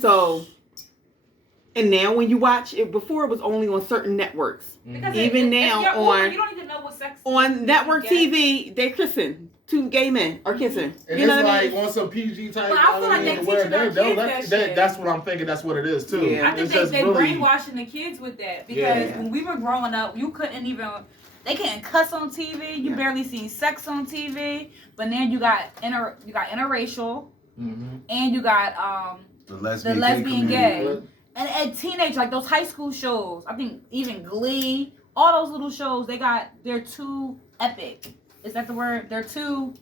So, and now when you watch it, before it was only on certain networks. Because even now you don't even know what sex on network TV, they're kissing. Two gay men are kissing. And you know it's what like I mean? on some PG type. But I feel like they teaching their kids that shit. That's what I'm thinking. That's what it is too. Yeah. I think they brainwashing the kids with that because when we were growing up, you couldn't even. They can't cuss on TV. You barely seen sex on TV. But now you got interracial, and you got the lesbian gay. And at teenage, like those high school shows, I think even Glee, all those little shows, they're too epic. Is that the word? They're too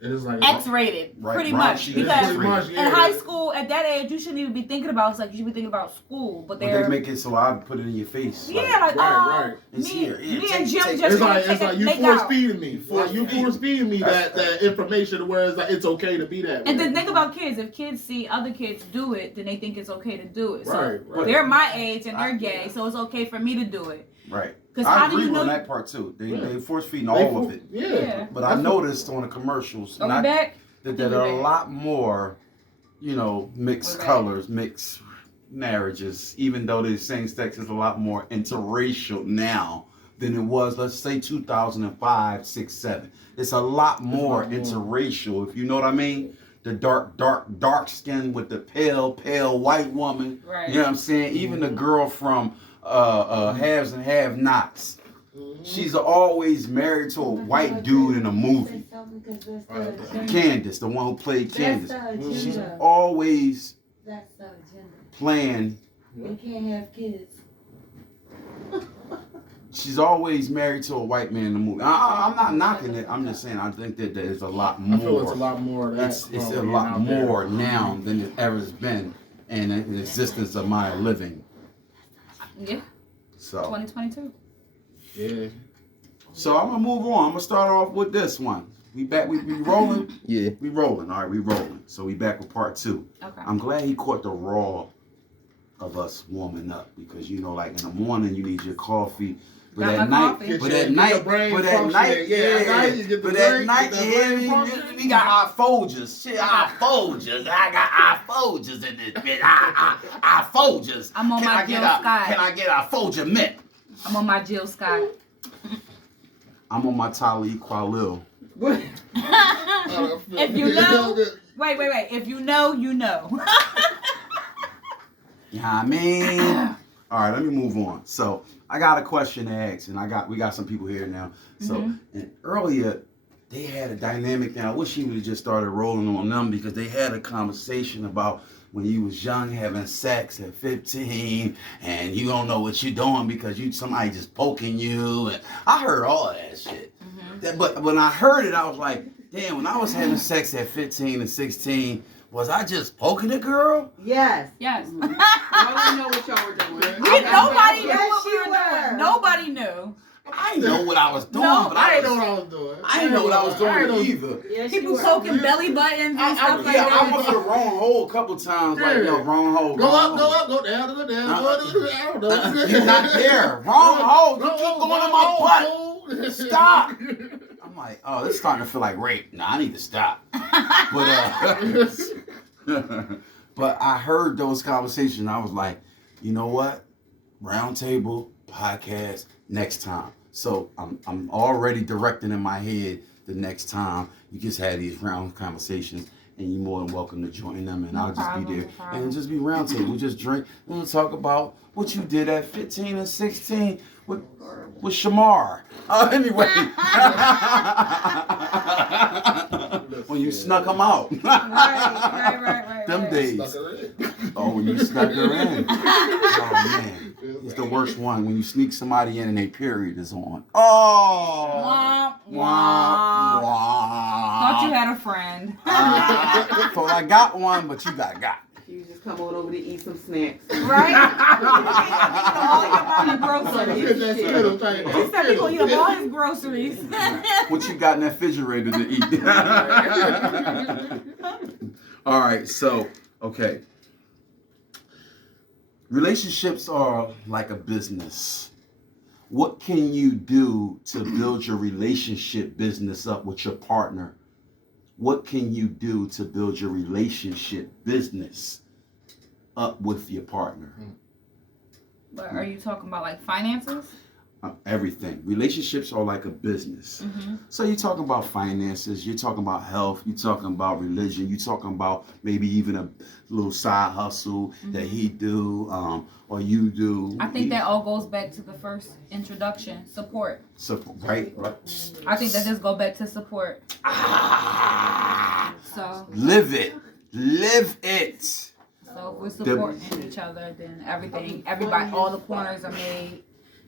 it is like X-rated, pretty much. Because in high school, at that age, you shouldn't even be thinking about sex. You should be thinking about school. But they make it so I put it in your face. Yeah, right. Me and Jim just it's like you force feeding me. You force feeding me that information where it's like it's okay to be that way. And then think about kids. If kids see other kids do it, then they think it's okay to do it. So right. They're my age and they're gay, so it's okay for me to do it. Right. Because I agree on that part too. They force feeding all of it. Yeah. But I noticed on the commercials that there are a lot more, mixed colors, mixed marriages, even though the same sex is a lot more interracial now than it was, let's say 2005, 6, 7. It's a lot more interracial, if you know what I mean. The dark skin with the pale white woman. Right. You know what I'm saying? Even the girl from Haves and Have-Nots. She's always married to a white dude in a movie. Candace, the one who played Candace. She's always playing. We can't have kids. She's always married to a white man in the movie. I'm not knocking it. I'm just saying I think that there's a lot more. I feel it's a lot more. It's a lot more now than it ever has been in the existence of my living. Yeah. So 2022. Yeah. So I'm gonna move on. I'm gonna start off with this one. We back. We rolling. Yeah. We rolling. All right, we rolling. So we back with part 2. Okay. I'm glad he caught the raw of us warming up because like in the morning you need your coffee. But at night, we got our Folgers. Shit, our Folgers. I got our Folgers in this bitch. Our Folgers. I'm on my Jill Scott. Can I get our Folger mint? I'm on my Jill Scott. I'm on my Talib Kweli. If you know, wait. If you know, you know. You know what I mean? All right, let me move on. So I got a question to ask, and we got some people here now. So and earlier they had a dynamic. Now I wish he would have just started rolling on them because they had a conversation about when you was young having sex at 15 and you don't know what you're doing because somebody just poking you. And I heard all of that shit. But when I heard it, I was like, damn, when I was having sex at 15 and 16, was I just poking a girl? Yes. Yes. Y'all didn't know what y'all were doing. Nobody knew what we were doing. Nobody knew. I didn't know what I was doing, No, but I didn't know what I was doing. I didn't know what I was doing either. Yes, People poking belly buttons and stuff like I that. went for the wrong hole a couple times. Like, wrong hole. Go up, go down, go down. I don't know. You're not there. Wrong hole. You keep going in my butt. Stop. I'm like, oh, this is starting to feel like rape. Nah, I need to stop. But I heard those conversations. I was like, you know what? Round table podcast next time. So I'm already directing in my head the next time you just have these round conversations, and you're more than welcome to join them, and I'll just be there and it'll just be round table. We just drink and we'll talk about what you did at 15 and 16 with Shamar. Anyway, when you snuck them out. Right. Them days. Oh, when you snuck her in. Oh man. It's the worst one when you sneak somebody in and their period is on. Oh! Wah. Thought you had a friend. Thought I got one, but you got. You just come on over to eat some snacks. Right? All your groceries. He said he gonna eat up all his groceries. What you got in that refrigerator to eat? All right, so, okay. Relationships are like a business. What can you do to build your relationship business up with your partner? What can you do to build your relationship business up with your partner? But are you talking about like finances? Everything. Relationships are like a business. So you're talking about finances, you're talking about health, you're talking about religion, you're talking about maybe even a little side hustle that he do or you do. I think that all goes back to the first introduction, support. Right. I think that just go back to support. So live it. So if we're supporting each other, then everybody, all the corners are made.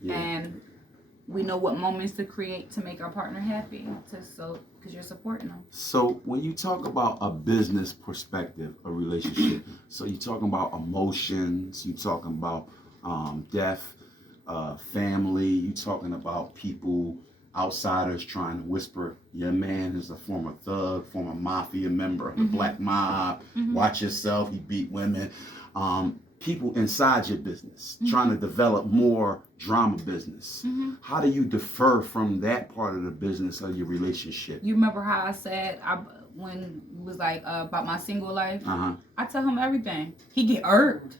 Yeah. And we know what moments to create to make our partner happy, because you're supporting them. So when you talk about a business perspective, a relationship, so you're talking about emotions, you're talking about death, family, you're talking about people, outsiders trying to whisper, your man is a former thug, former mafia member of the black mob, watch yourself, he beat women. People inside your business trying to develop more drama business. How do you defer from that part of the business of your relationship? You remember how I said when it was like about my single life? I tell him everything. He get irked.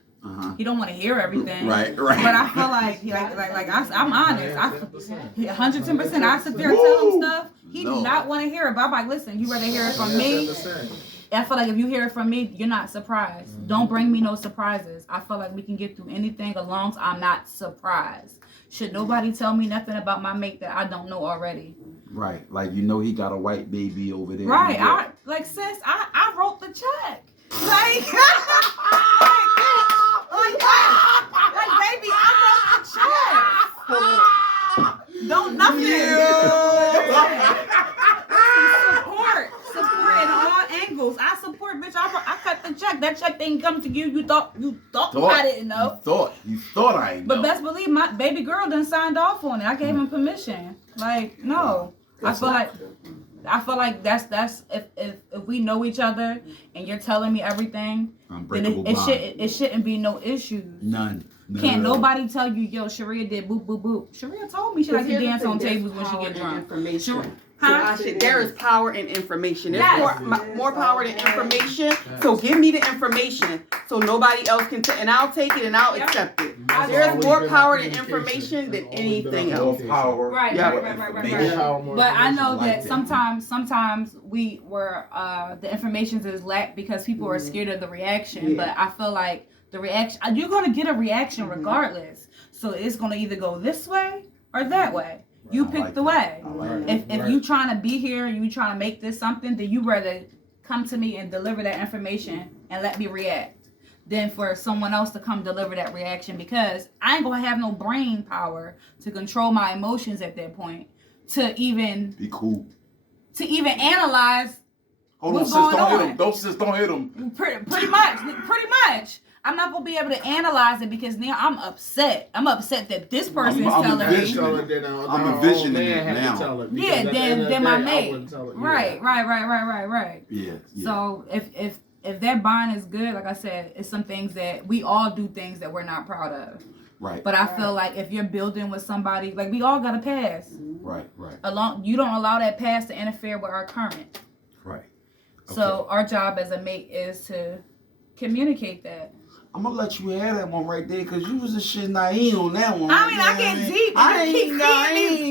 He don't want to hear everything. Right. But I feel like I'm honest. 110%. I sit there and tell him stuff he do not want to hear it. But I'm like, listen, you rather hear it from me. I feel like if you hear it from me, you're not surprised. Don't bring me no surprises. I feel like we can get through anything as long as I'm not surprised. Should nobody tell me nothing about my mate that I don't know already. Right. Like, you know he got a white baby over there. Right. Sis, I wrote the check. Like, baby, I wrote the check. Don't nothing. Support in all angles. I support, bitch. I cut the check. That check didn't come to you. You thought I didn't know. You thought I didn't know. But best believe my baby girl done signed off on it. I gave him permission. Like, no. I feel like that's if we know each other and you're telling me everything, then it shouldn't be no issues. None. Can't nobody tell you, yo, Sharia did boop boop boop. Sharia told me she like to dance on tables when she get drunk. There is power in information. There's more power than information. So give me the information so nobody else can and I'll take it and I'll accept it. There's more power in information than anything else. Right. But I know that sometimes the information is lacked because people are scared of the reaction. But I feel like the reaction, you're going to get a reaction regardless. So it's going to either go this way or that way. You pick the way. If you trying to be here, you trying to make this something, then you rather come to me and deliver that information and let me react than for someone else to come deliver that reaction, because I ain't gonna have no brain power to control my emotions at that point to even be cool, to even analyze. Hold on, sis, don't hit him. Pretty much. I'm not gonna be able to analyze it because now I'm upset. I'm upset that this person is telling me. I'm envisioning it now. Yeah, then my mate. Right. Yeah. So if that bond is good, like I said, it's some things that we all do things that we're not proud of. Right. But I feel like if you're building with somebody, like we all got a past. Right. You don't allow that past to interfere with our current. Right. Okay. So our job as a mate is to communicate that. I'm gonna let you have that one right there, cause you was a shit naive on that one. I mean, I get deep. I ain't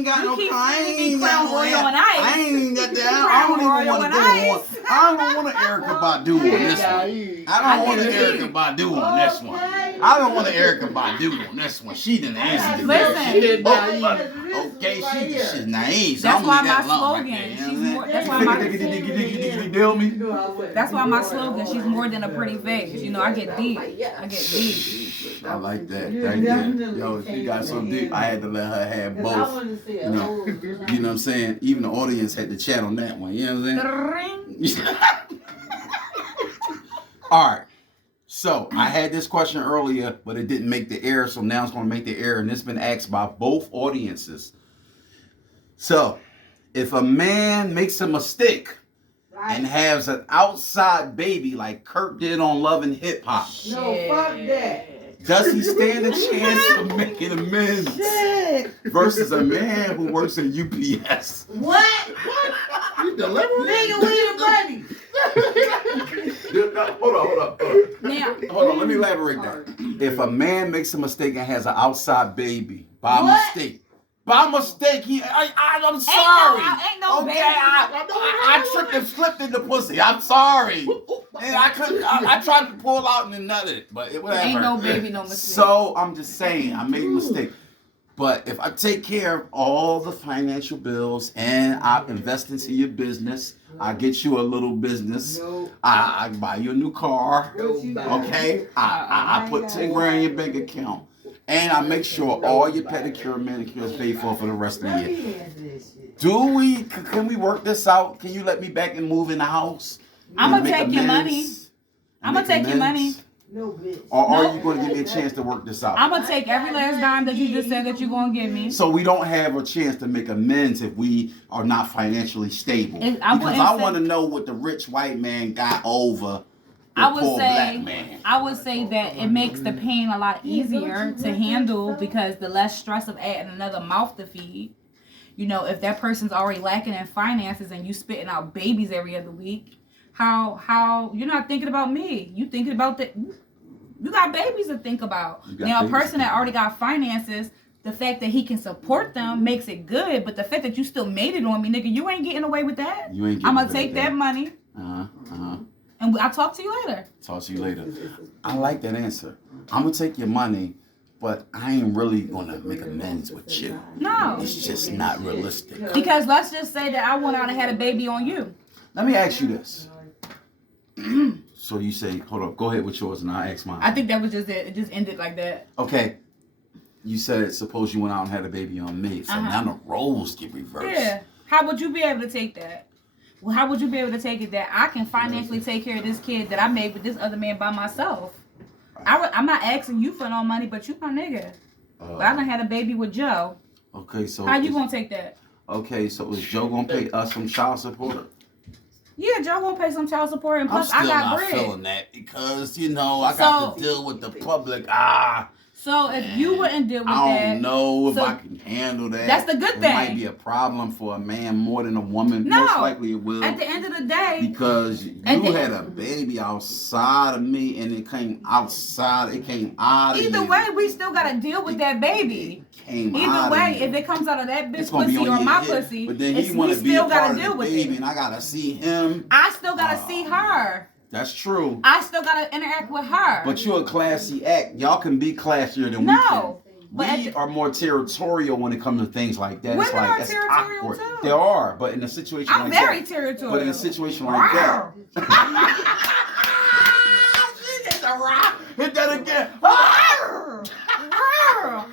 got no crown royal on ice. I ain't even got that. I don't even want to do one. I don't want to Erykah Badu on this one. I don't want to Erykah Badu on this one. I don't want to Erykah Badu on this one. She didn't answer the question. Okay, she's naive. So that's why my slogan. She's more. That's why my. That's why my slogan. She's more than a pretty face. You know, I get deep. I like that. Thank you. Yo, she got so deep, I had to let her have both. You know what I'm saying? Even the audience had to chat on that one. You know what I'm saying? All right. So I had this question earlier, but it didn't make the air. So now it's going to make the air. And it's been asked by both audiences. So if a man makes a mistake and has an outside baby like Kurt did on Love and Hip Hop. No, fuck that. Does he stand a chance of making amends versus a man who works in UPS? What? You delivering? Nigga, we the buddy. Hold on. Now, hold on, let me elaborate that. If a man makes a mistake and has an outside baby by mistake, I'm sorry. Ain't no okay, baby. I tripped and slipped in the pussy. I'm sorry. And I couldn't. I tried to pull out and then nutted, but it whatever. Ain't no baby, no mistake. So I'm just saying, I made a mistake. But if I take care of all the financial bills and I invest into your business, I get you a little business. I buy you a new car. Okay, I put 10 grand in your bank account. And I make sure all your pedicure and manicure is paid for the rest of the year. Can we work this out? Can you let me back and move in the house? I'm going to take your money. I'm going to take your money. No, bitch. Or are you going to give me a chance to work this out? I'm going to take every last dime that you just said that you're going to give me. So we don't have a chance to make amends if we are not financially stable. Because I want to know what the rich white man got over the poor black man. I would say that it makes the pain a lot easier to handle because the less stress of adding another mouth to feed. You know, if that person's already lacking in finances and you spitting out babies every other week, how you're not thinking about me. You thinking about you got babies to think about. Now, a person that already got finances, the fact that he can support them makes it good, but the fact that you still made it on me, nigga, you ain't getting away with that. I'm gonna take that money. And I'll talk to you later. Talk to you later. I like that answer. I'm gonna take your money, but I ain't really gonna make amends with you. No. It's just not realistic. Because let's just say that I went out and had a baby on you. Let me ask you this. So you say, hold up, go ahead with yours and I'll ask mine. I think that was just it. It just ended like that. Okay. You said, suppose you went out and had a baby on me. So now the roles get reversed. Yeah. How would you be able to take that? Well, how would you be able to take it that I can financially take care of this kid that I made with this other man by myself? I'm not asking you for no money, but you my nigga. But I done had a baby with Joe. Okay, so how you gonna take that? Okay, so is Joe gonna pay us some child support? Yeah, Joe gonna pay some child support, and plus I got bread. I'm still not feeling that because I got to deal with the public. So if you wouldn't deal with that, I don't know if I can handle that. That's the good thing. It might be a problem for a man more than a woman. No, most likely it will. At the end of the day, because you had a baby outside of me, and it came outside. It came out of either way, we still gotta deal with that baby. Either way, if it comes out of that bitch pussy or my pussy, but then he want to be a part of the baby, and I gotta see him. I still gotta see her. That's true. I still gotta interact with her. But you're a classy act. Y'all can be classier than we can. We are more territorial when it comes to things like that. Women are territorial too. They are, but in a situation like that. I'm very territorial. But in a situation like that. Hit that again.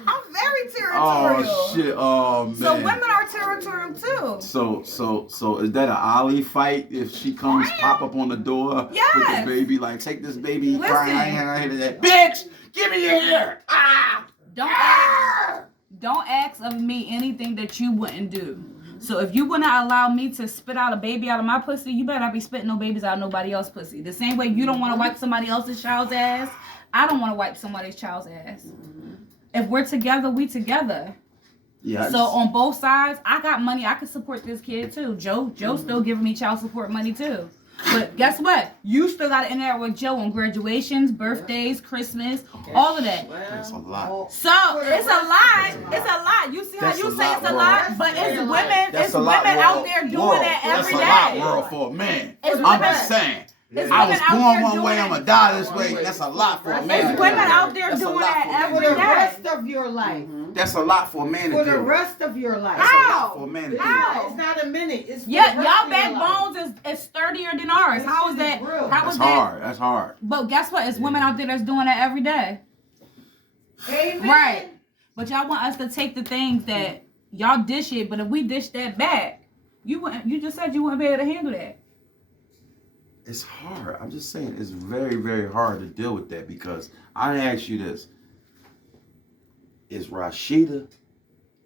I'm very territorial. Oh shit! Oh man. So women are territorial too. So is that an Ollie fight if she comes pop up on the door with the baby? Like, take this baby crying. I hit that bitch. Give me your hair. Don't ask of me anything that you wouldn't do. So if you would not allow me to spit out a baby out of my pussy, you better not be spitting no babies out of nobody else's pussy. The same way you don't want to wipe somebody else's child's ass, I don't want to wipe somebody's child's ass. If we're together, we together. Yeah. So on both sides, I got money. I can support this kid too. Joe still giving me child support money too. But guess what? You still got to interact with Joe on graduations, birthdays, Christmas, all of that. That's a lot. So it's a lot. It's a lot. You see how you say it's a lot, but it's women. It's women out there doing that every day. That's a lot, world, for a man. I'm just saying. I was born one way, I'm gonna die this way. That's a lot for a man. It's women out there doing that every day. For the rest of your life. That's a lot for a man to do. For the rest of your life. How? For a man to do. It's not a minute. It's for y'all backbones is sturdier than ours. How is that? That's hard. That's hard. But guess what? It's women out there that's doing that every day. Amen. Right. But y'all want us to take the things that y'all dish it, but if we dish that back, you just said you wouldn't be able to handle that. It's hard. I'm just saying it's very, very hard to deal with that because I ask you this. Is Rashida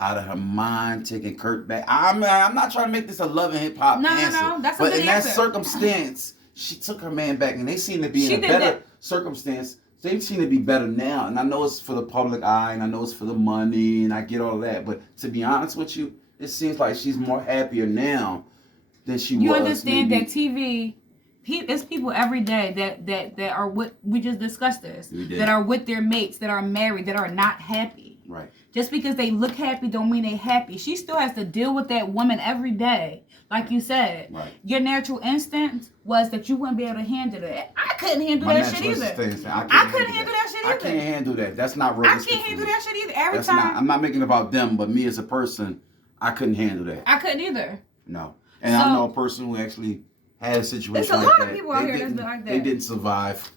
out of her mind taking Kurt back? I'm not trying to make this a love and hip hop answer. No, that's a but good in answer. that circumstance, she took her man back and they seem to be in a better circumstance. They seem to be better now. And I know it's for the public eye and I know it's for the money and I get all of that. But to be honest with you, it seems like she's more happier now than she was. You understand that TV it's people every day that are what we just discussed this, that are with their mates, that are married, that are not happy. Right. Just because they look happy don't mean they're happy. She still has to deal with that woman every day. Like you said, right. Your natural instinct was that you wouldn't be able to handle it. I couldn't handle that shit either. I couldn't handle that shit either. I can't handle that. That's not realistic. I can't handle that shit either. Every That's time. I'm not making it about them, but me as a person, I couldn't handle that. I couldn't either. No. And I know a person who actually had a situation like that. There's a lot of people out here that's been like that. They didn't survive.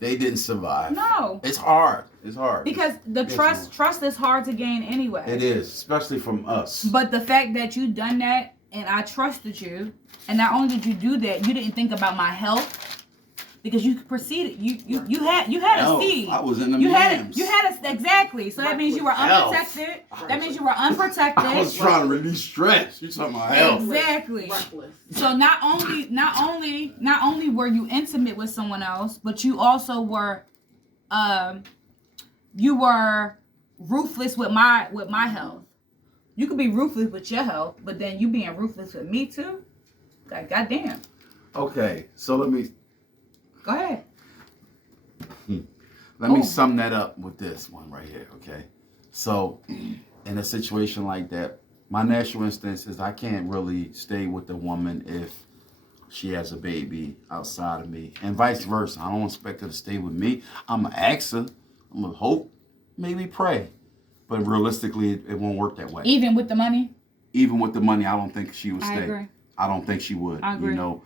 They didn't survive. No. It's hard. It's hard. Because the trust is hard to gain anyway. It is, especially from us. But the fact that you done that and I trusted you, and not only did you do that, you didn't think about my health because you proceeded. You had a seed. I was in the you yams. had exactly. So that means you were unprotected. That means you were unprotected. I was trying to release stress. You talking about health? Exactly. So not only were you intimate with someone else, but you also were ruthless with my health. You could be ruthless with your health, but then you being ruthless with me too? Like, goddamn. Okay, so let me... Go ahead. Let me sum that up with this one right here, okay? So, in a situation like that, my natural instinct is I can't really stay with the woman if she has a baby outside of me. And vice versa. I don't expect her to stay with me. I'm going to ask her. I'm going to hope, maybe pray. But realistically, it won't work that way. Even with the money? Even with the money, I don't think she would stay. I agree. I don't think she would. I agree. You know,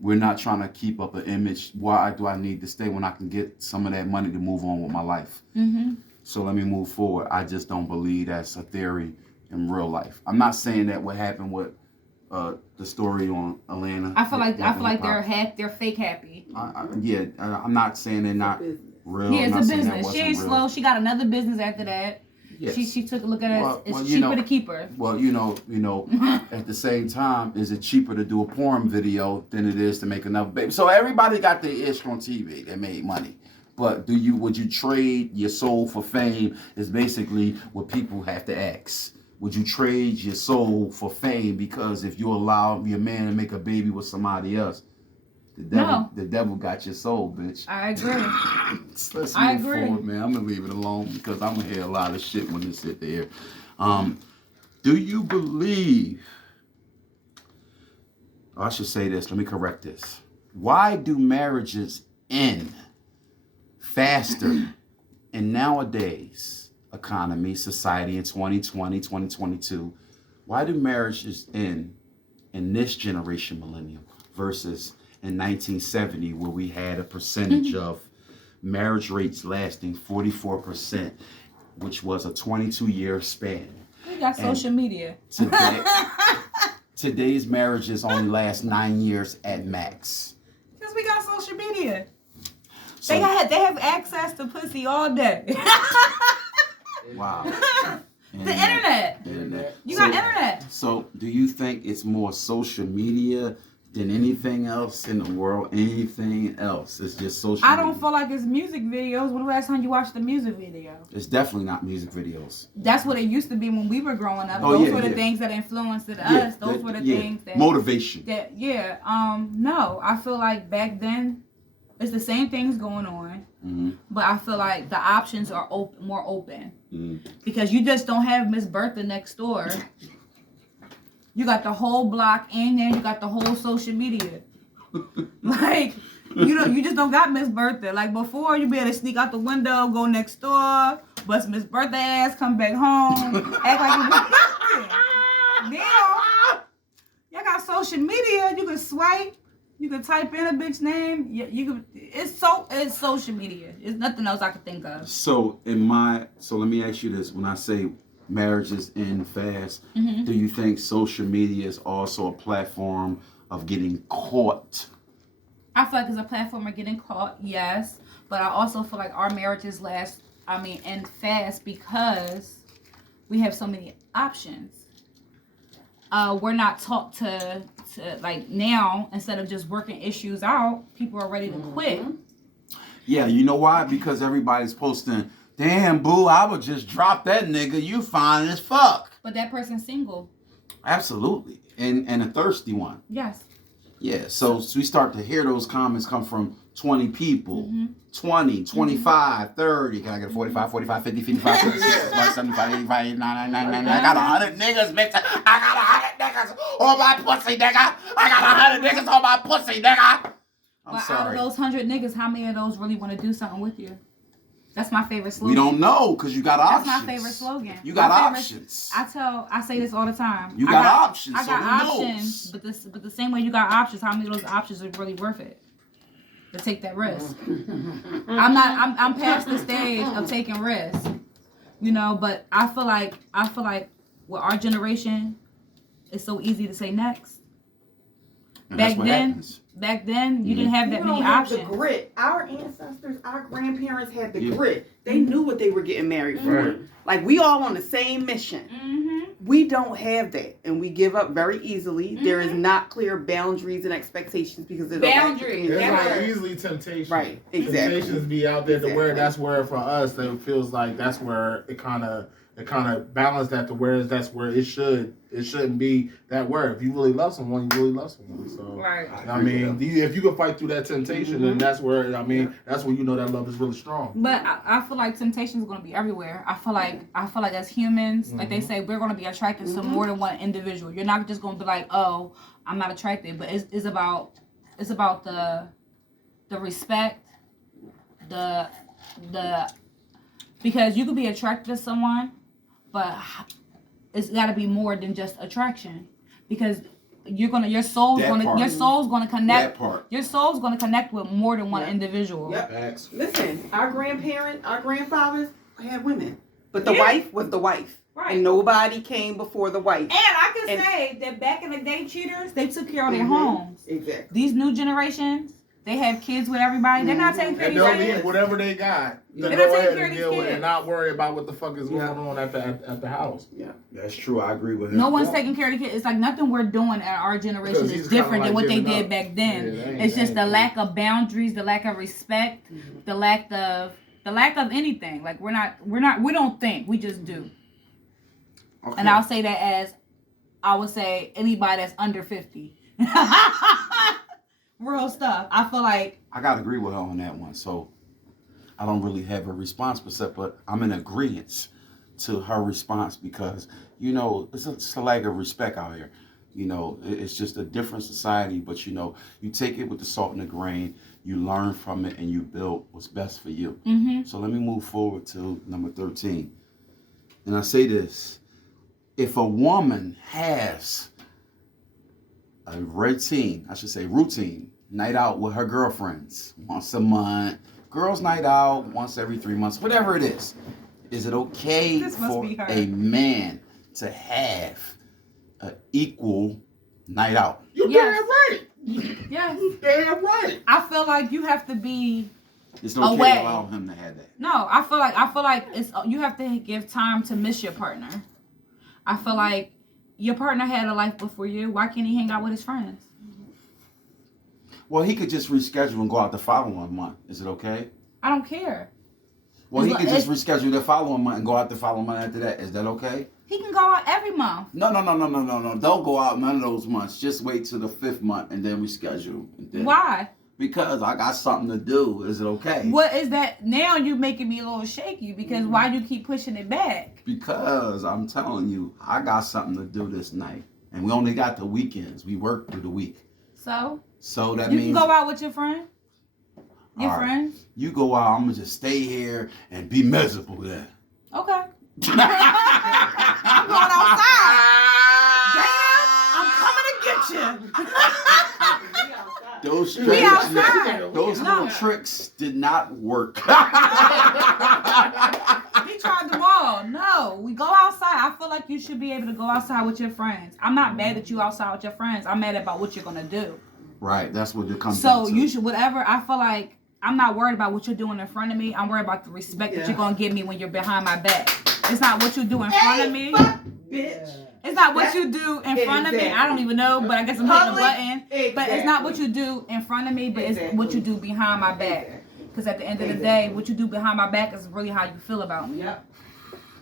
we're not trying to keep up an image. Why do I need to stay when I can get some of that money to move on with my life? Mm-hmm. So let me move forward. I just don't believe that's a theory in real life. I'm not saying that what happened with the story on Atlanta. I feel like they're fake happy. I'm not saying they're not real. Yeah, it's a business. She ain't slow. She got another business after that. Yes. She took a look at it. It's cheaper to keep her. Well, you know, at the same time, is it cheaper to do a porn video than it is to make another baby? So everybody got their ish on TV. They made money. But would you trade your soul for fame is basically what people have to ask. Would you trade your soul for fame? Because if you allow your man to make a baby with somebody else, the devil got your soul, bitch. I agree. Let's move forward, man. I'm going to leave it alone because I'm going to hear a lot of shit when it's sit there. Do you believe... I should say this. Let me correct this. Why do marriages end faster in nowadays economy, society in 2020, 2022? Why do marriages end in this generation, millennial, versus in 1970, where we had a percentage of marriage rates lasting 44%, which was a 22-year span. We got social media. Today's marriages only last 9 years at max. Because we got social media. So, they have access to pussy all day. Wow. The internet. You got internet. So do you think it's more social media than anything else in the world? Anything else? It's just social media. I don't feel like it's music videos. When the last time you watched a music video? It's definitely not music videos. That's what it used to be when we were growing up. Those were the things that influenced us. Those were the things that... Motivation. No, I feel like back then, it's the same things going on. Mm-hmm. But I feel like the options are more open. Mm-hmm. Because you just don't have Miss Bertha next door. You got the whole block and then you got the whole social media. Like, you just don't got Miss Bertha. Like before, you be able to sneak out the window, go next door, bust Miss Bertha ass, come back home, act like you was nothing. Now, y'all got social media. You can swipe. You can type in a bitch name. You can. It's social media. It's nothing else I could think of. So let me ask you this: when I say marriages end fast, do you think social media is also a platform of getting caught? I feel like it's a platform of getting caught, yes. But I also feel like our marriages end fast because we have so many options. We're not taught to like now, instead of just working issues out, people are ready to quit. Yeah, you know why? Because everybody's posting, damn, boo, I would just drop that nigga. You fine as fuck. But that person's single. Absolutely. And a thirsty one. Yes. Yeah, so we start to hear those comments come from 20 people. 20, 25, 30. Can I get a 45, 45, 50, 55, 56, 75, 85, 89, 90, 90. I got 100 niggas, bitch. I got 100 niggas on my pussy, nigga. I got 100 niggas on my pussy, nigga. I'm sorry. Out of those 100 niggas, how many of those really want to do something with you? That's my favorite slogan. We don't know because you got options. That's my favorite slogan. You got options. I say this all the time. You got options. I got options, but the same way you got options, how many of those options are really worth it to take that risk? I'm past the stage of taking risks, you know. But I feel like with our generation, it's so easy to say next. And Back then, you didn't have that many options. The grit. Our ancestors, our grandparents had the grit. They knew what they were getting married for. Like, we all on the same mission. We don't have that, and we give up very easily. There is not clear boundaries and expectations because of boundaries. There's like easily temptation. Right, exactly. Temptations be out there to where that's where for us it feels like that's where it kind of balanced that to where that's where it shouldn't be that word. If you really love someone, you really love someone. So right. I mean, if you can fight through that temptation, then that's where that's when you know that love is really strong. But I feel like temptation is going to be everywhere. I feel like as humans, like they say, we're going to be attracted to more than one individual. You're not just going to be like, oh, I'm not attracted, but it's about the respect, the because you could be attracted to someone, but it's got to be more than just attraction, because your soul's gonna connect. Your soul's gonna connect with more than one individual. Yep. Listen, our grandfathers had women, but the wife was the wife, right? And nobody came before the wife. And I can say that back in the day, cheaters, they took care of their homes. Exactly. These new generations, they have kids with everybody. They're not taking care of these kids. Whatever they got, they're go not taking ahead care of and these deal with it kids and not worry about what the fuck is going on at the house. Yeah, that's true. I agree with him. No one's taking care of the kids. It's like nothing we're doing at our generation is different than what they did back then. It's just the lack of boundaries, the lack of respect, the lack of anything. Like we don't think, we just do. Okay. And I'll say that as I would say anybody that's under 50. Real stuff. I feel like I gotta agree with her on that one. So I don't really have a response, but I'm in agreement to her response because it's a lack of respect out here. It's just a different society, but you take it with the salt and the grain, you learn from it, and you build what's best for you. So let me move forward to number 13. And I say this: if a woman has a routine night out with her girlfriends once a month, girls' night out once every 3 months, whatever it is it okay for a man to have an equal night out? You damn right. Yes. Damn right. I feel like you have to be It's okay away. to allow him to have that. No, I feel like it's you have to give time to miss your partner. I feel like your partner had a life before you. Why can't he hang out with his friends? Well, he could just reschedule and go out the following month. Is it okay? I don't care. Well, he could just reschedule the following month and go out the following month after that. Is that okay? He can go out every month. No. Don't go out none of those months. Just wait till the 5th month and then reschedule. Why? Because I got something to do. Is it okay? What is that? Now you're making me a little shaky because why do you keep pushing it back? Because I'm telling you, I got something to do this night. And we only got the weekends. We work through the week. So that means... You can go out with your friend? Your friends? You go out, I'm going to just stay here and be miserable then. Okay. I'm going outside. Damn, I'm coming to get you. Those little tricks did not work. He tried them all. No, we go outside. I feel like you should be able to go outside with your friends. I'm not mad at you outside with your friends. I'm mad about what you're going to do. Right, that's what it comes down to. So you should, whatever, I feel like I'm not worried about what you're doing in front of me. I'm worried about the respect that you're going to give me when you're behind my back. It's not what you do in front of me. Bitch. It's not what you do in front of me. I don't even know, but I guess I'm hitting a button. Exactly. But it's not what you do in front of me, but it's what you do behind my back. Because at the end of the day, what you do behind my back is really how you feel about me. Yep.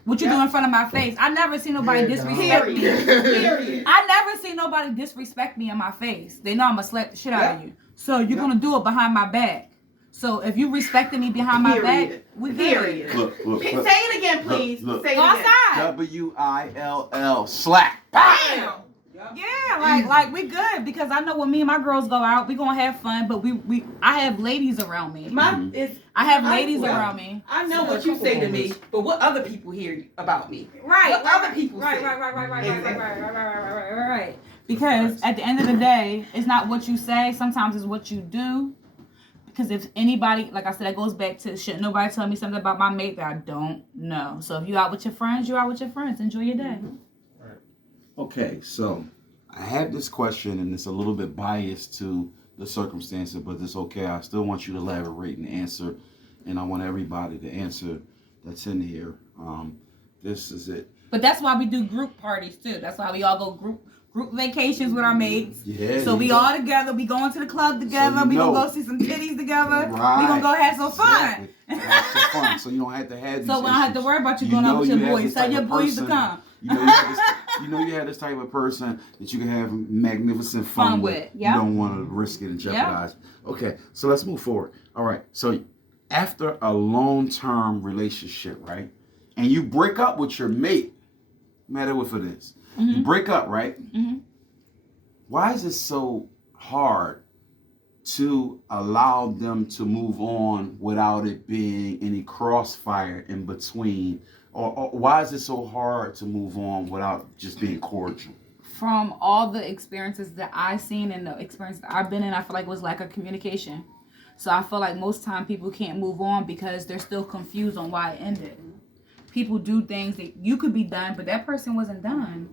What you do in front of my face? I never see nobody disrespect me. Period. I never see nobody disrespect me in my face. They know I'm gonna slap the shit out of you. So you're gonna do it behind my back. So if you respected me behind my back, we Period. good. Look. Say it again, please. Look. Say it Go again. outside. WILL slap. Bam. Yeah, like we good because I know when me and my girls go out, we gonna have fun. But I have ladies around me. I have ladies around me. I know what you say to me, but what other people hear about me? Right. What other people say? Right. Because at the end of the day, it's not what you say. Sometimes it's what you do. Because if anybody, like I said, that goes back to shouldn't nobody tell me something about my mate that I don't know. So if you out with your friends, you're out with your friends. Enjoy your day. Okay, so I have this question, and it's a little bit biased to the circumstances, but it's okay. I still want you to elaborate and answer, and I want everybody to answer that's in here. This is it. But that's why we do group parties too. That's why we all go group vacations with our mates. Yeah. So we all together. We going to the club together. We gonna go see some titties together. Right. We gonna go have some fun. Exactly. Have some fun. So you don't have to have these So we don't have to issues. worry about you going out with your boys. Tell your boys to come. You know you have this type of person that you can have magnificent fun with. Yep. You don't want to risk it and jeopardize. Yep. Okay, so let's move forward. All right, so after a long-term relationship, right, and you break up with your mate, no matter what it is, you break up, right? Why is it so hard to allow them to move on without it being any crossfire in between? Or why is it so hard to move on without just being cordial? From all the experiences that I've seen and the experience that I've been in, I feel like it was lack of communication. So I feel like most time people can't move on because they're still confused on why it ended. People do things that you could be done, but that person wasn't done.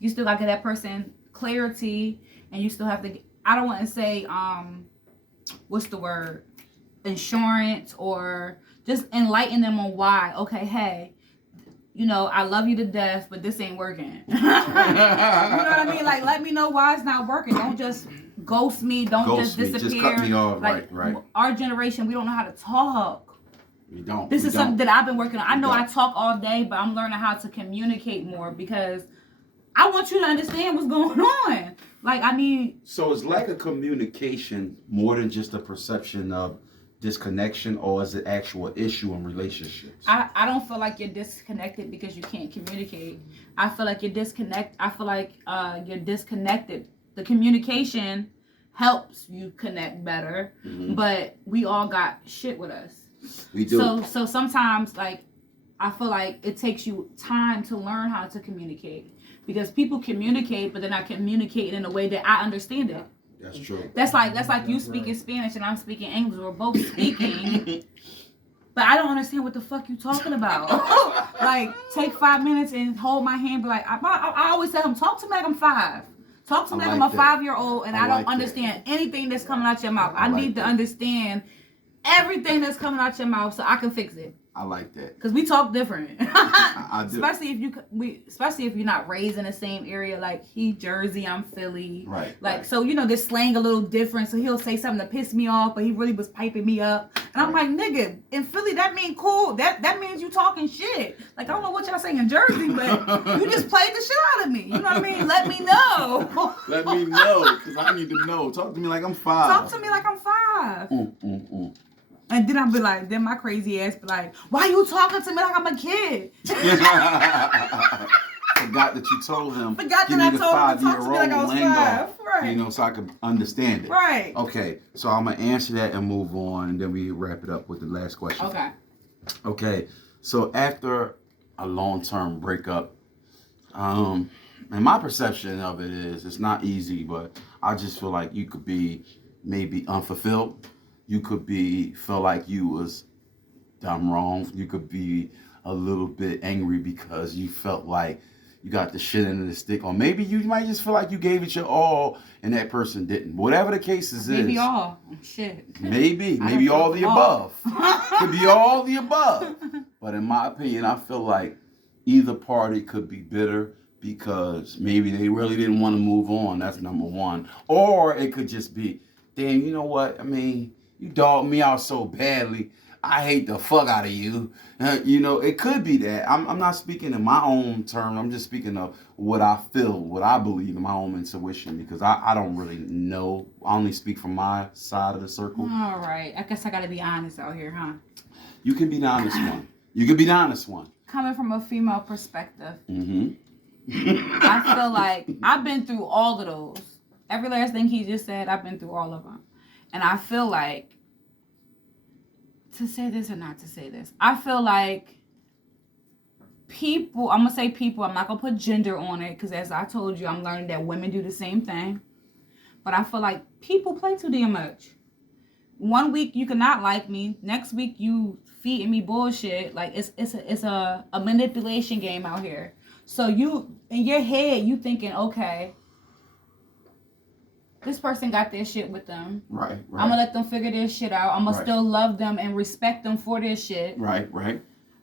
You still got to get that person clarity, and you still have to, I don't want to say, what's the word? Insurance, or just enlighten them on why. Okay, hey, you know, I love you to death, but this ain't working. You know what I mean? Like, let me know why it's not working. Don't just ghost me. Don't just disappear. Just cut me off. Like, right. Our generation, we don't know how to talk. We don't. This is something that I've been working on. I know I talk all day, but I'm learning how to communicate more because I want you to understand what's going on. Like, I need... So is lack of communication more than just a perception of disconnection, or is it actual issue in relationships? I don't feel like you're disconnected because you can't communicate. I feel like you're disconnected. You're disconnected. The communication helps you connect better, but we all got shit with us. We do. So sometimes, like, I feel like it takes you time to learn how to communicate, because people communicate, but they're not communicating in a way that I understand it. That's true. That's like you speaking Spanish and I'm speaking English. We're both speaking, but I don't understand what the fuck you talking about. Like, take 5 minutes and hold my hand. Be like, I always tell him, talk to me like I'm 5. Talk to me like I'm a 5-year-old, and I don't understand anything that's coming out your mouth. I need to understand everything that's coming out your mouth so I can fix it. I like that. Cause we talk different. I do. Especially if you're not raised in the same area. Like, he Jersey, I'm Philly. Right. Like, right. so, you know, this slang a little different. So he'll say something to piss me off, but he really was piping me up. And I'm like, nigga, in Philly that mean cool. That means you talking shit. Like, I don't know what y'all say in Jersey, but you just played the shit out of me. You know what I mean? Let me know. Let me know, cause I need to know. Talk to me like I'm 5. Talk to me like I'm 5. And then I'll be like, then my crazy ass be like, why you talking to me like I'm a kid? Forgot that you told him. Forgot give that me the I told him to talk to me 5-year-old like I was lingo, 5. Right. You know, so I could understand it. Right. Okay, so I'm gonna answer that and move on, and then we wrap it up with the last question. Okay. Okay, so after a long-term breakup, and my perception of it is it's not easy, but I just feel like you could be maybe unfulfilled. You could feel like you was done wrong. You could be a little bit angry because you felt like you got the shit into the stick, or maybe you might just feel like you gave it your all and that person didn't. Whatever the case is, maybe all shit. Maybe all the above. Could be all the above. But in my opinion, I feel like either party could be bitter because maybe they really didn't want to move on. That's number one. Or it could just be, damn, you know what? I mean, you dogged me out so badly. I hate the fuck out of you. You know, it could be that. I'm not speaking in my own term. I'm just speaking of what I feel, what I believe in my own intuition, because I don't really know. I only speak from my side of the circle. All right. I guess I got to be honest out here, huh? You can be the honest one. You can be the honest one. Coming from a female perspective, Mm-hmm. I feel like I've been through all of those. Every last thing he just said, I've been through all of them. And I feel like, to say this or not to say this, I feel like people, I'm going to say people, I'm not going to put gender on it, because as I told you, I'm learning that women do the same thing. But I feel like people play too damn much. One week you cannot like me, next week you feeding me bullshit. Like it's a manipulation game out here. So you, in your head, you thinking, okay, this person got their shit with them. Right. I'm gonna let them figure their shit out. I'm gonna still love them and respect them for their shit. Right.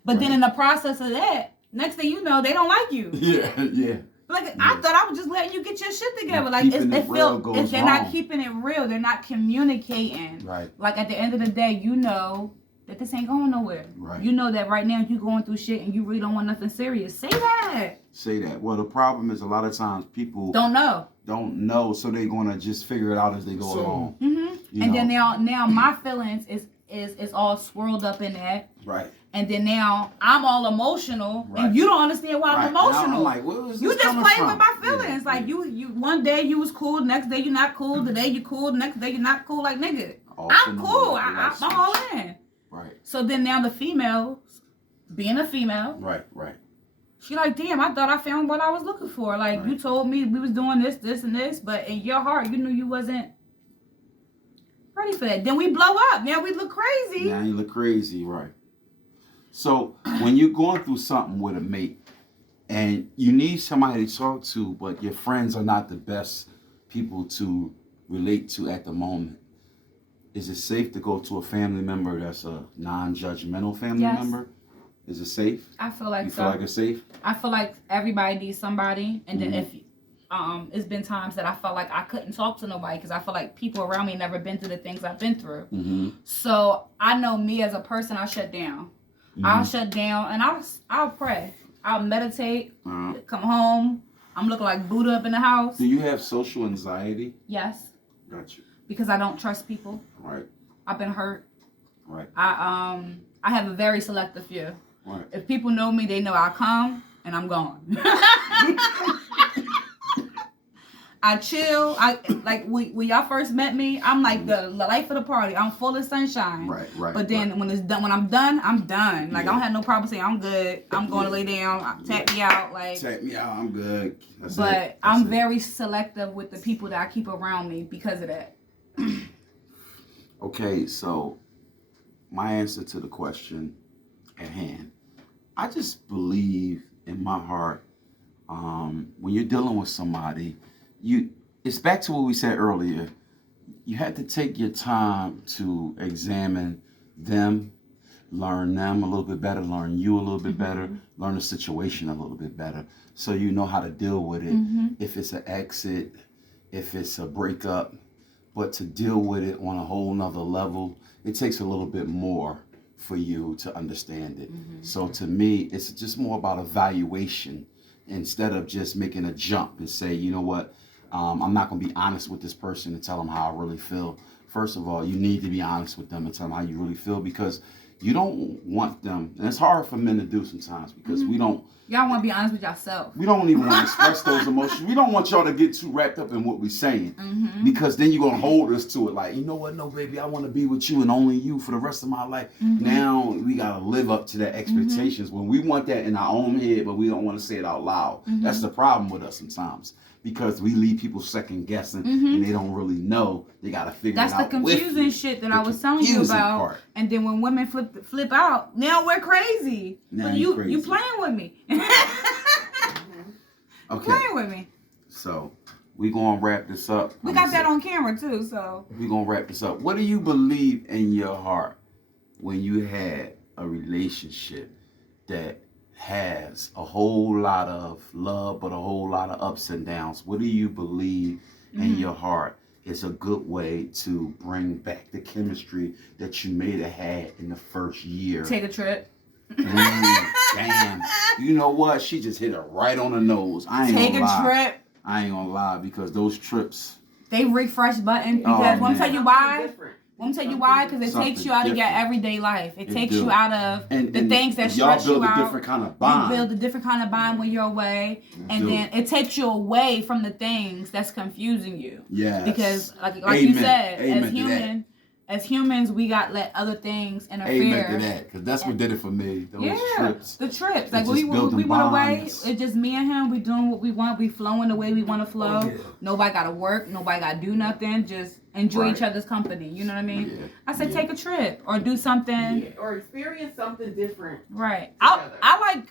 But then in the process of that, next thing you know, they don't like you. Yeah. Like, I thought I was just letting you get your shit together. Like, they're not keeping it real. They're not communicating. Right. Like, at the end of the day, you know that this ain't going nowhere. Right. You know that right now you're going through shit and you really don't want nothing serious. Say that. Well, the problem is a lot of times people don't know, so they're going to just figure it out as they go along. Mm-hmm. And then now my feelings is all swirled up in that. Right. And then now I'm all emotional, and you don't understand why I'm emotional. I'm like, where was this you just coming playing from? with my feelings. Like you one day you was cool, the next day you're not cool. The day you cool, the next day you're not cool. Like, nigga, I'm cool. I'm all in. Right. So then now the females, being a female, right. She like, damn, I thought I found what I was looking for. Like, you told me we was doing this, and this, but in your heart, you knew you wasn't ready for that. Then we blow up. Now we look crazy. Now you look crazy, right. So when you're going through something with a mate and you need somebody to talk to, but your friends are not the best people to relate to at the moment, is it safe to go to a family member that's a non-judgmental family member? Is it safe? I feel like you feel like it's safe? I feel like everybody needs somebody, and then if it's been times that I felt like I couldn't talk to nobody because I feel like people around me never been through the things I've been through. Mm-hmm. So I know me as a person, I shut down. Mm-hmm. I'll shut down and I'll pray. I'll meditate. Come home. I'm looking like Buddha up in the house. Do you have social anxiety? Yes. Gotcha. Because I don't trust people. Right. I've been hurt. Right. I have a very selective fear. Right. If people know me, they know I come and I'm gone. I chill. When y'all first met me, I'm like the life of the party. I'm full of sunshine. Right. But then when it's done, when I'm done, I'm done. Like I don't have no problem saying I'm good. I'm going to lay down. Tap me out. Tap me out. I'm good. I'm very selective with the people that I keep around me because of that. Okay, so my answer to the question at hand, I just believe in my heart, when you're dealing with somebody, it's back to what we said earlier. You have to take your time to examine them, learn them a little bit better, learn you a little bit better, learn the situation a little bit better, so you know how to deal with it. If it's an exit, if it's a breakup, but to deal with it on a whole nother level, it takes a little bit more for you to understand it. So to me, it's just more about evaluation instead of just making a jump and say, you know what, I'm not going to be honest with this person and tell them how I really feel. First of all, you need to be honest with them and tell them how you really feel, because you don't want them, and it's hard for men to do sometimes because we don't. Y'all want to be honest with yourself. We don't even want to express those emotions. We don't want y'all to get too wrapped up in what we're saying, because then you're going to hold us to it like, you know what, no, baby, I want to be with you and only you for the rest of my life. Now we got to live up to that expectations when we want that in our own head, but we don't want to say it out loud. That's the problem with us sometimes, because we leave people second guessing and they don't really know. They got to figure it out. That's the confusing shit that I was telling you about. Part. And then when women flip out, now we're crazy. Now you crazy. You playing with me. Okay. Playing with me. So we're going to wrap this up. We got that on camera too, so. We're going to wrap this up. What do you believe in your heart when you had a relationship that has a whole lot of love but a whole lot of ups and downs? What do you believe in your heart is a good way to bring back the chemistry that you may have had in the first year. Take a trip. Damn. You know what? She just hit it right on the nose. I ain't Take gonna lie. trip. I ain't gonna lie, because those trips. They refresh button because let me tell you why. Let me tell you why, because it takes you out of your everyday life. It takes you out of the things that stress you out. Y'all build a different kind of bond. You build a different kind of bond when you're away, and then it takes you away from the things that's confusing you. Yeah. Because like you said, as humans, we got let other things interfere. Amen to that, because that's what did it for me. Those trips. The trips. Like we went away. It's just me and him. We doing what we want. We flowing the way we want to flow. Oh, yeah. Nobody got to work. Nobody got to do nothing. Just enjoy each other's company. You know what I mean? Yeah. I said take a trip or do something. Or experience something different. Right. I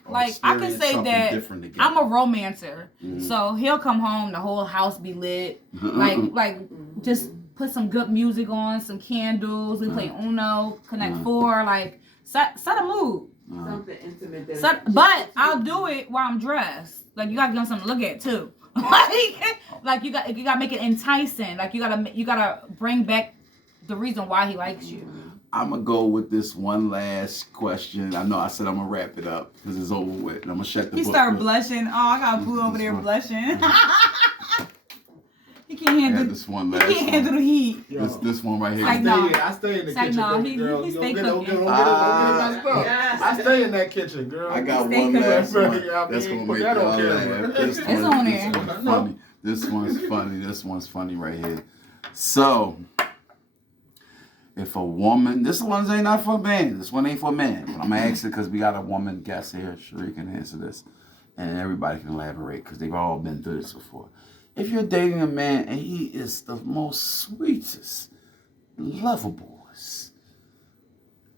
like I can say that I'm a romancer. Mm-hmm. So he'll come home, the whole house be lit. like just put some good music on, some candles. We play Uno, Connect Four, like set a mood. Something intimate. But I'll do it while I'm dressed. Like you gotta give him something to look at too. like you gotta make it enticing. Like you gotta bring back the reason why he likes you. I'm gonna go with this one last question. I know I said I'm gonna wrap it up because it's over with. And I'm gonna shut the book. He started blushing. Oh, I got boo over there blushing. He can't handle this one. He can't handle the heat. This one right here. I stay in the kitchen, girl. He stay cooking. I stay in that kitchen, girl. I got one last one. That's gonna make y'all laugh. It's on there. Funny. This one's funny. This one's funny right here. So, if a woman, this one ain't not for a man. This one ain't for a man. But I'm gonna ask it because we got a woman guest here. Sheree can answer this, and everybody can elaborate because they've all been through this before. If you're dating a man and he is the most sweetest, lovable,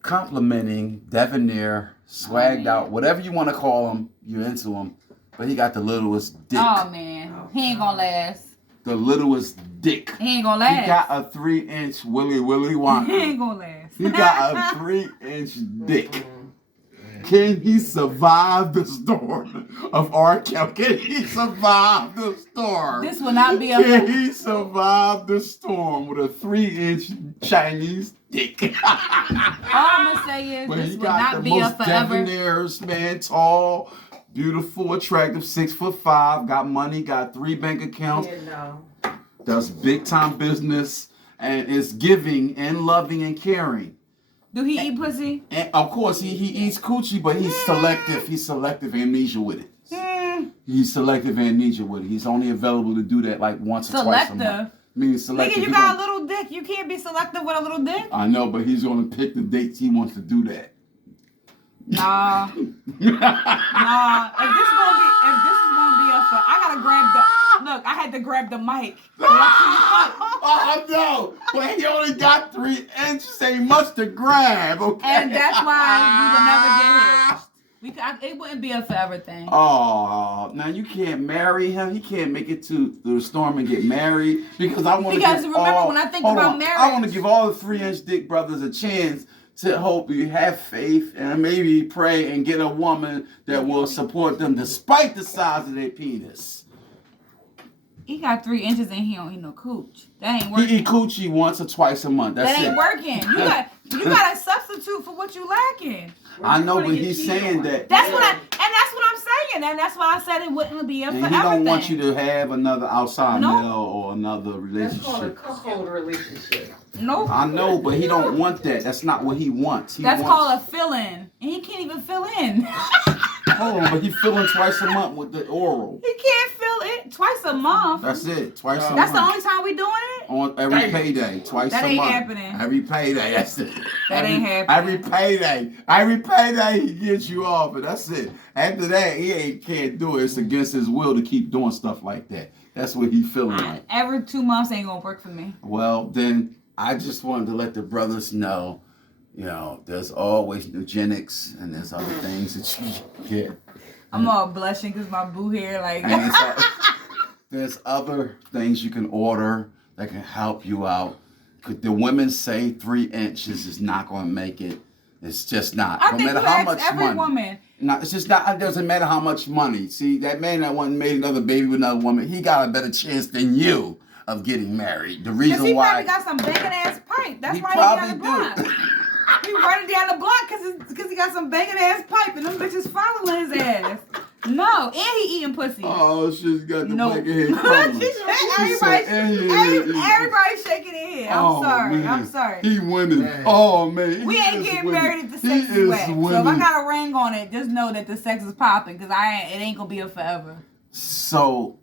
complimenting, debonair, swagged out, whatever you want to call him, you're into him, but he got the littlest dick. Oh, man. He ain't gonna last. The littlest dick. He ain't gonna last. He got a 3-inch Willy Wonka. He ain't gonna last. He got a 3-inch dick. Can he survive the storm of R. Kelly? Can he survive the storm? This will not be a... Can he survive the storm with a 3-inch Chinese dick? All I'm going to say is this will not be a forever... Debonair, man, tall, beautiful, attractive, 6'5", got money, got 3 bank accounts. Yeah, no. Does big time business and is giving and loving and caring. Do he eat pussy? And of course, he eats coochie, but he's selective. He's selective amnesia with it. He's selective amnesia with it. He's only available to do that like once or twice a month. Meaning selective. Nigga, you got a little dick. You can't be selective with a little dick. I know, but he's going to pick the dates he wants to do that. Nah. If this is gonna be I gotta grab the. Look, I had to grab the mic. Oh no! But he only got 3 inches. Ain't much to grab. Okay. And that's why we would never get hitched. It wouldn't be a forever thing. Oh, now you can't marry him. He can't make it to the storm and get married because I want to. Because remember when I think about marriage, I want to give all the 3-inch dick brothers a chance to hope you have faith and maybe pray and get a woman that will support them despite the size of their penis. He got 3 inches and he don't eat no cooch. That ain't working. He eat coochie once or twice a month. That's that ain't working. You got a substitute for what you lacking. I know, but he's saying that. That's what I'm saying, and that's why I said it wouldn't be a forever thing. And he don't want you to have another outside male or another relationship. That's called a cuckold relationship. Nope. I know, but he don't want that. That's not what he wants. That's called a fill-in, and he can't even fill in. Hold on, but he's filling twice a month with the oral. He can't fill it twice a month. That's it, twice a month. That's the only time we doing it? On every payday, twice a month. That ain't happening. Every payday, that's it. That ain't happening. Every payday he gets you off, and that's it. After that, he can't do it. It's against his will to keep doing stuff like that. That's what he feeling like. Every 2 months ain't gonna work for me. Well, then I just wanted to let the brothers know, there's always eugenics and there's other things that you get. I'm all blushing because my boo hair, like. And there's other things you can order that can help you out. Could the women say 3 inches is not going to make it? It's just not. No matter how much money. Woman. No, it's just not. It doesn't matter how much money. See, that man that made another baby with another woman, he got a better chance than you of getting married. The Because reason he why probably got some banging ass pipe. That's he why he got the probably block. do. He running down the block because he got some banging ass pipe and them bitches following his ass. No, and he eating pussy. Oh, she's got the No. black head crumbling. Everybody's shaking their head. I'm sorry. Man. I'm sorry. He winning. Man. Oh man, We ain't getting winning. married if the He sex is is whack. So if winning. I got a ring on it, just know that the sex is popping because it ain't gonna be a forever. So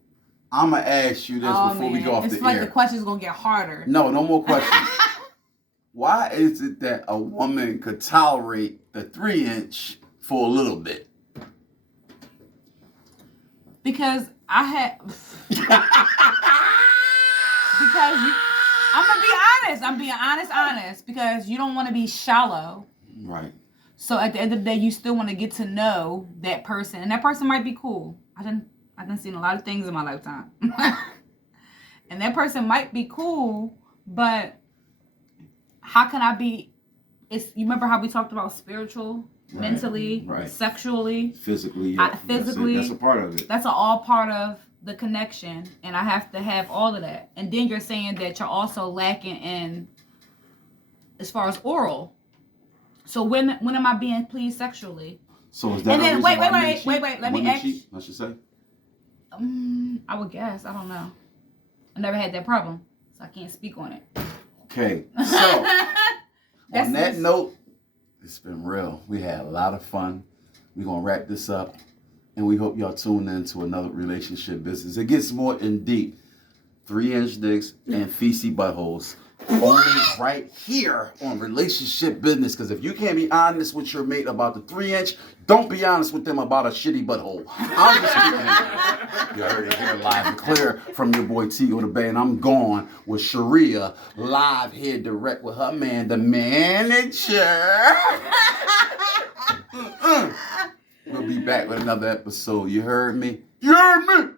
I'm gonna ask you this before we go off it's the like air. the question's gonna get harder. No more questions. Why is it that a woman could tolerate the 3-inch for a little bit? Because I had. I'm gonna be honest. I'm being honest. Because you don't want to be shallow. Right. So at the end of the day, you still want to get to know that person, and that person might be cool. I done seen a lot of things in my lifetime, and that person might be cool, but how can I be? You remember how we talked about spiritual, Right. mentally, Right. sexually, Physically. physically. That's a part of it. That's all part of the connection, and I have to have all of that. And then you're saying that you're also lacking in as far as oral. So when am I being pleased sexually? So is that And a then reason wait, why men cheat? let me Women ask. cheat, I should say. I would guess. I don't know. I never had that problem, so I can't speak on it. Okay, so That's on that just- note, it's been real. We had a lot of fun. We're gonna wrap this up, and we hope y'all tune in to another relationship business. It gets more in deep. 3-inch dicks and feces buttholes. Only right here on relationship business. Because if you can't be honest with your mate about the 3-inch, don't be honest with them about a shitty butthole. I'm just kidding. You heard it here live and clear from your boy Tego the Bay, and I'm gone with Sharia live here direct with her man, the manager. We'll be back with another episode. You heard me? You heard me?